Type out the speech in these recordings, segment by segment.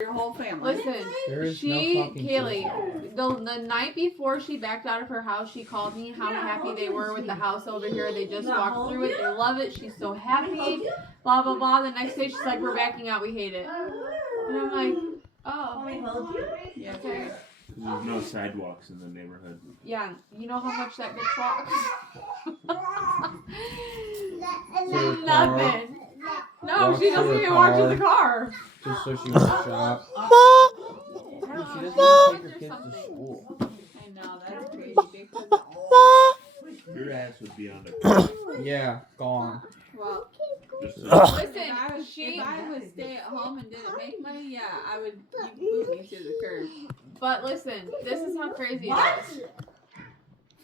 Your whole family. Listen, Kaylee, the night before she backed out of her house, she called me how happy they were with the house over here. They just walked through it. They love it. She's so happy. Blah, blah, blah. The next day, she's like, we're backing out. We hate it. And I'm like, oh. Yeah, Okay. There's no sidewalks in the neighborhood. Yeah, you know how much that bitch walks? Nothing. No, she doesn't even walk to the car. Just so she won't shop. I don't She know, doesn't she's take her kids to something. school. I know, that's crazy. Your ass would be on the Yeah, gone. Well, just listen, If I would stay at home and didn't make money, yeah, I would boot me to the curb. but listen, this is how crazy it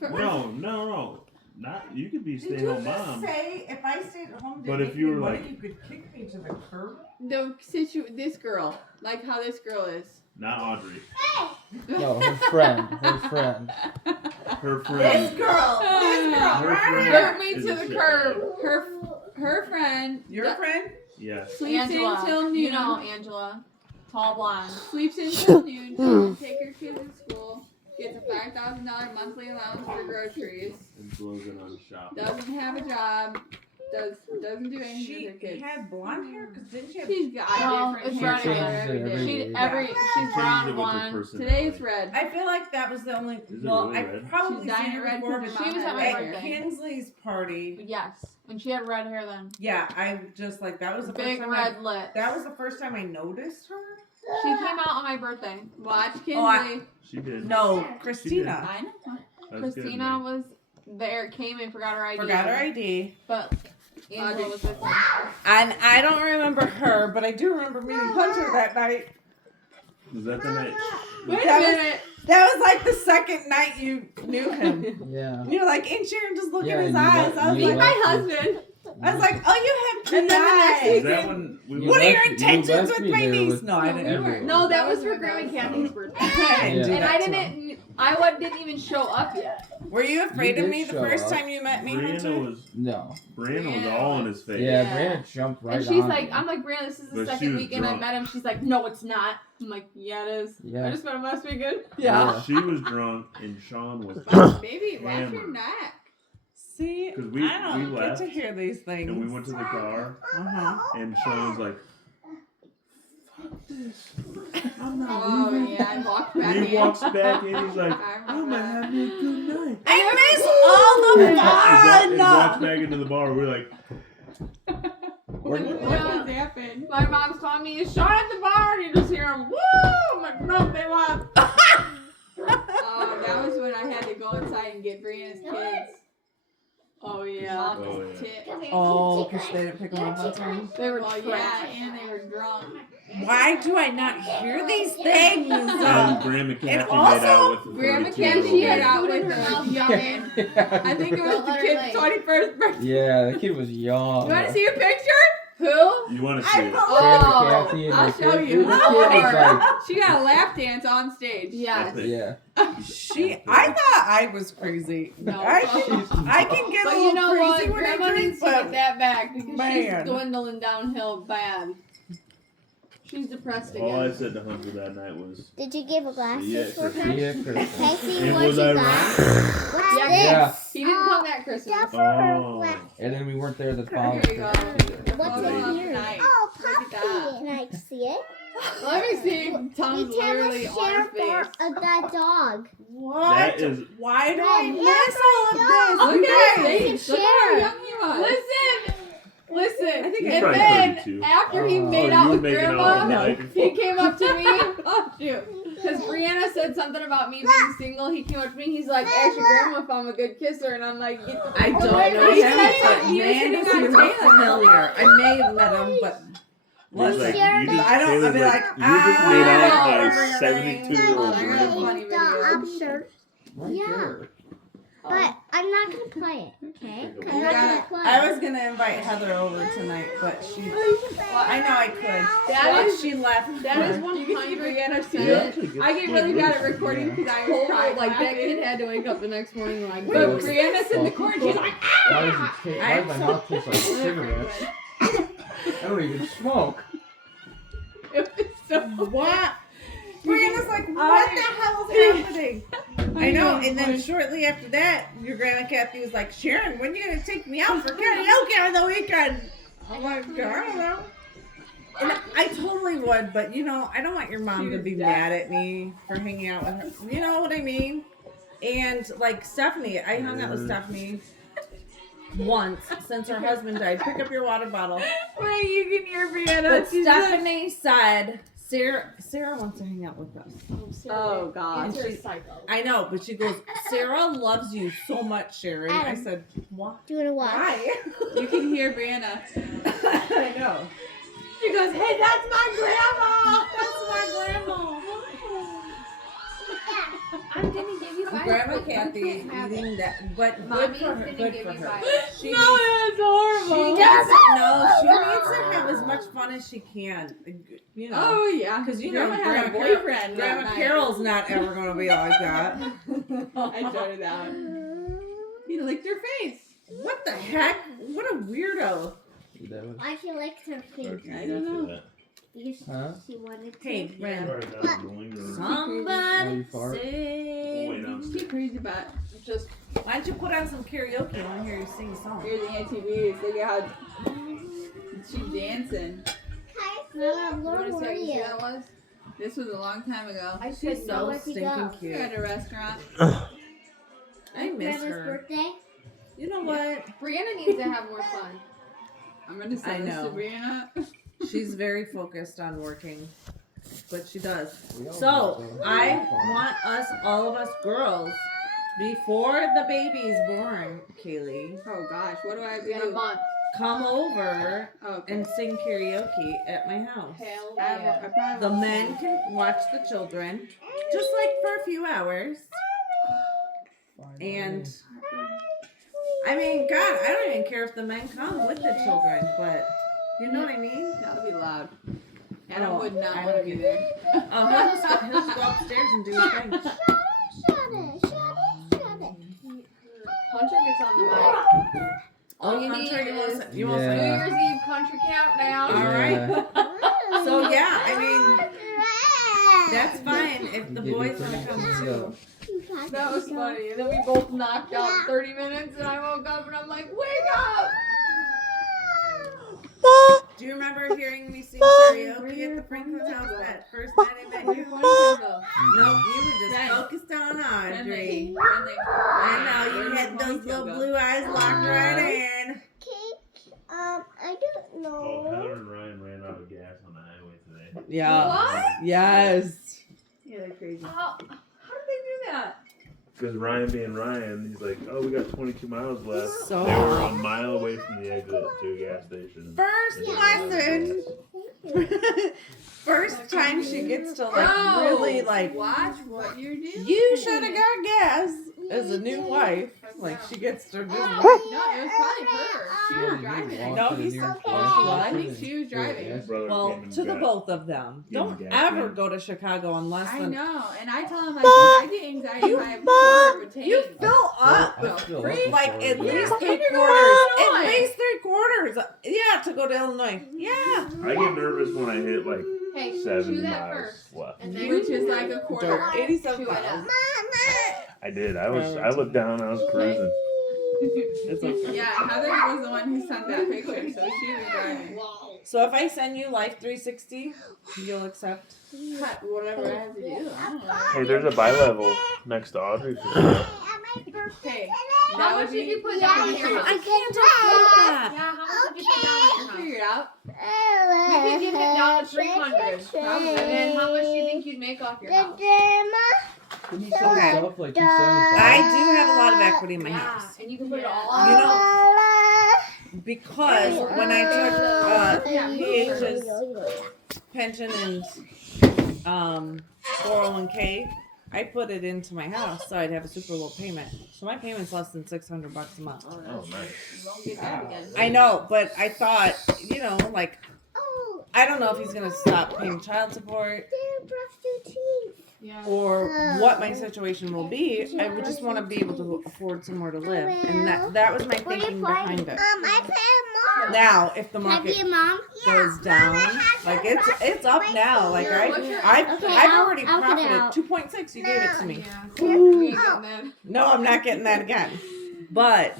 is. No. Not you could be stay home mom. Say if I stayed at home, But if you were like, you could kick me to the curb. This girl, like how this girl is. not Audrey, No, her friend. her This friend. girl, Her friend Boot me is to a the shit curb. bag. Her friend. your friend. Yes. Sleeps Angela, until noon. you know Angela, tall blonde. Sleeps until noon. Doesn't take her kids to school. Gets a $5,000 monthly allowance for groceries. And blows it on the shop. Doesn't have a job. Doesn't do anything She with her kids. had blonde hair because didn't she have? She's got Well, different it's hair right color here. every day. She's brown Change it with her blonde. personality. Today it's red. I feel like that was the only. Is it Well, really I've red? probably She's dying seen her red before, because but She was at my at birthday. Kinsley's party. Yes, and she had red hair then. Yeah, I just like that was the Big first time. red lips. That was the first time I noticed her. She came out on my birthday. Watch Kinsley. Oh, She did. No, Christina. I know. That's good, Christina man. was there, came and forgot her ID. Forgot her ID. But Angela was with me. And I don't remember her, but I do remember meeting Hunter that night. Was that the night? Wait a That was- minute. That was like the second night you knew him. Yeah. And you're like, ain't Sharon just look Yeah, at his you eyes? left- I was you like, left My husband. I was like, oh, you have cute And then the next eyes. Is that when we You What are your left- you intentions left with me my there niece? with No, I didn't. everyone. No, that was for Graham and Kathy's birthday. I didn't do Yeah. And that I to him. didn't even show up yet. Were you afraid You of did me the show first up. time you met me, Brianna Hunter? was No. all in his face. Yeah, Yeah. Brandon jumped right And she's on like, me. I'm like, Brianna, this is the But she second was weekend I drunk. met him. She's like, no, it's not. I'm like, yeah, it is. Yeah. I just met him last weekend. Yeah. She was drunk and Sean was Baby, watch your hammered. neck. See, 'Cause we- I don't we get left, to hear these things. And we went to the car Uh-huh. and Sean was like, fuck this. I'm not Oh, leaving. yeah, I walked back And in. he walks back in, he's like, I I'm remember gonna that. have me a good night. I miss all the He walks fun. back into the bar. We're like, What just happened? My mom's calling me, is Sean at the bar? And you just hear him, woo! I'm like, no, they left. Oh, that was when I had to go inside and get Brianna's kids. Oh, yeah. oh yeah. Tip. Oh, because they didn't pick them up on time. They were Well, yeah, and they were drunk. Why do I not hear these things? And Graham and Kathy And made also, out with the Graham and 32-year-old Kathy lady. had out Food in with her the mouth. young man. I think it was Don't the let her kid's lay. 21st birthday. Yeah, the kid was young. You want to see a picture? Who? You want to see it? I Oh, Kathy and I'll the show kid. you. The kid was like, She got a lap dance on stage. Yes. Epic. yeah. I thought I was crazy. No. I can get But a you little know crazy what? when I Grandma drink, needs to get but that back because Man. she's dwindling downhill bad. She's depressed All I again. said to Hunter that night was, Did you give a glasses Yeah, for for her? Yeah, Can I Christmas. see and what was you I got? right? What's Yeah. this? Yeah. He didn't come that Christmas. Stuff for her. Oh. And then we weren't there the Here following you go. Christmas. What's Photo in of here? night. Oh, Look at puppy. that. Can I see it? Let me see. You Tom's tell literally us on share her for face. that dog. what? That is, Why do I Red, miss all of this? Look You at guys? his face. Look at how young he was. Listen, I think He's and probably then 32. after he Oh, made you out were with making out Grandma, with Mike. he came up to me. Oh shoot! Because Brianna said something about me being single. He came up to me. He's like, "Ask your grandma if I'm a good kisser," and I'm like, "Get the I fuck don't away know from me." him, but He was man, hitting does he on look Taylor. familiar. I may have met him, but He's listen, like, Share you that. just, I don't- Taylor's I'd be like, like, you just made out by ah. 72-year-old I got a grandma. funny The video. shirt. Right Yeah. there. But I'm not gonna play it, okay? I'm You not gonna play I was gonna invite Heather over tonight, but she. Well, I know I could. That Once is- she left. That is You can see 100. Brianna He too. actually gets I get good really bad at looks. recording because I was Told crying. her, like that laughing. kid had to wake up the next morning when I But go. Brianna's in the corner. She's like, Why does my mouth taste like cigarettes? I don't even smoke. it was so What? Brianna's like, what the hell is happening? I know. And then shortly after that, your Grandma Kathy was like, Sharon, when are you going to take me out for karaoke on the weekend? I'm like, I don't know. And I totally would, but you know, I don't want your mom to be mad at me for hanging out with her. You know what I mean? And like Stephanie, I hung out with Stephanie once since her husband died. Pick up your water bottle. Wait, you can hear Brianna. But Stephanie said, Sarah wants to hang out with us. Oh God. I know, but she goes, Sarah loves you so much, Sharon. I said, what? Do you want to watch? Why? You can hear Brianna. I know. She goes, hey, that's my grandma. That's my grandma. I'm gonna give you Grandma Kathy is eating that, but good Mommy's for her. gonna Good give for you her. five. She No, needs, that's horrible. she doesn't know. She needs to have as much fun as she can. You know, Oh yeah, because you know, Grandma had a Grandma boyfriend. Grandma that Carol's not ever going to be like that. night. I showed that. He licked her face. What the heck? What a weirdo. I feel like her face I don't know. because Huh? she wanted to. Hey, Ren. Sorry, that was the linger. Oh, Somebody you fart? Way say. down. She crazy butt. Just Why don't you put on some karaoke? I want to hear you sing a song. Here's the ATVs. Look at how she's dancing. Mama, you where want to were see how easy you? that was? This was a long time ago. I She's said so nowhere to stinking go. We cute. at a restaurant. I miss Grandma's her. birthday. You know what? Brianna needs to have more fun. I'm gonna I send this to know. Brianna. She's very focused on working, but she does. So I want us, all of us girls, before the baby's born, Kaylee, Oh gosh, what do I have We to got a do? month. come over Okay. and sing karaoke at my house. Hell I yeah. probably The won't men sing. can watch the children, just like for a few hours. And I mean, God, I don't even care if the men come with the children, but you know what I mean? That'll be loud. Adam Oh, would not I want to would be be- there. Oh, he'll just go upstairs and do his thing. Shut it, shut it, shut it. Hunter gets on the mic. Oh, you Hunter, need you is want some- you want New some? Yeah. Year's Eve country countdown. All right. So yeah, I mean, mean, that's fine if the boys want to come too. That was funny. And then we both knocked out 30 minutes, and I woke up and I'm like, wake up! Do you remember hearing me sing karaoke at the Franklin's house that first night I met you? Nope, you were just focused on Audrey. Friendly. I know, you had those little blue eyes locked right in. I don't Oh, know. Heather and Ryan ran out of gas on the highway today. Yeah. What? Yes. Yeah, they're crazy. How did they do that? Because Ryan being Ryan, he's like, oh, we got 22 miles left. So- They were a mile away from the exit to a gas station. First lesson. First time she gets to like No. really like, Watch what you're doing. you should have got gas as a new wife. Like she gets to just. No, it was probably her. She was driving. No, he's I think she was driving. Brother Well, came and to the got- both of them. Give him Don't gas ever man. go to Chicago unless I the know, and I tell him like I get anxiety if I have retained. you fill up like at least Yeah. 3/4. At Illinois. least 3/4. Yeah, to go to Illinois. Yeah. I get nervous when I hit like Hey, 7 chew that miles first. left. And then Which is like a quarter. 87 Chew it up. miles. I did. I looked down. I was cruising. It's okay. Yeah, Heather was the one who sent that picture, so she was driving. So if I send you Life 360, you'll accept. Cut whatever I have to do. I don't know. Hey, there's a bi-level next to Audrey for sale. Hey, How that much would did be. you put down on your house? I can't afford that. Yeah, how much did you put down on your house? Figure it out. We could get it down to 300. Probably. And then how much do you think you'd make off your house? When you sell Okay. stuff like 275. I do have a lot of equity in my Yeah, house. and you can put it all You on. know, because when I took PH's pension and 401k, I put it into my house so I'd have a super low payment. So my payment's less than $600 a month. Oh, nice. You won't get that again. I know, but I thought, you know, like, I don't know if he's gonna stop paying child support. Yeah. or what my situation will be. I would just want to be able to afford somewhere to live, and that was my thinking behind it. I play Mom. Now, if the Can I market be a mom? goes down, like it's up now. Like I've already I'll get it profited out. 2.6. You gave it to me. Yeah. We ain't getting that. No, I'm not getting that again. But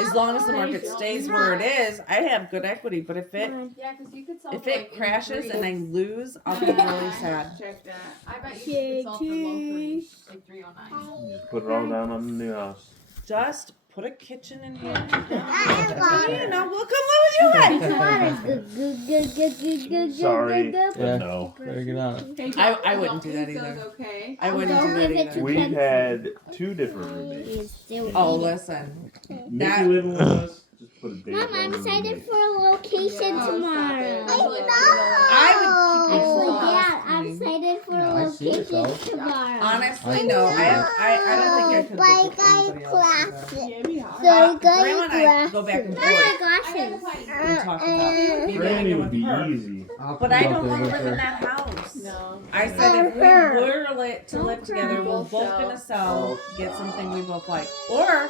as long as the market stays where it is, I have good equity. But if it Yeah, because you could sell if for, like, it in crashes three. and I lose, I'll be really sad. Check that. I bet you could sell for low threes, like 309. Just put it all down on the new house. Just put a kitchen in here. water. You know, we'll come live with you. Water. Good, good, good, good, good, good, Sorry, good, good, but Yeah. no. Better get on it. Hey, I wouldn't do that So's either. okay. I wouldn't Don't do that give it either. to We've had 2 different roommates. Oh, listen. Mickey living with us. Just put a date Mom, on I'm the excited roommate. for a location Yeah, tomorrow. stop it. I would keep Oh, it yeah, I'm excited for a I see it, location though. tomorrow. Honestly, no. I don't think I could live with anybody else. either. Yeah, be hard. Grandma and I go back and Where are forth my glasses? and talk about me Brandy living would be with her. easy. But I don't want to live in that house. No. I said if we were to live Don't together, we're both both sell. gonna sell, get something we both like, or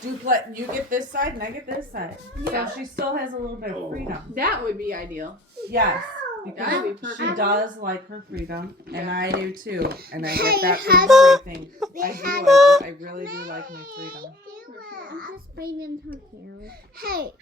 you get this side and I get this side, Yeah. so she still has a little bit of freedom. That would be ideal. Yes, That would be because perfect. she does like her freedom, and I do too, and I get that Hey, free thing. I do. have- I really do like my freedom. I'm just waiting until here. Hey,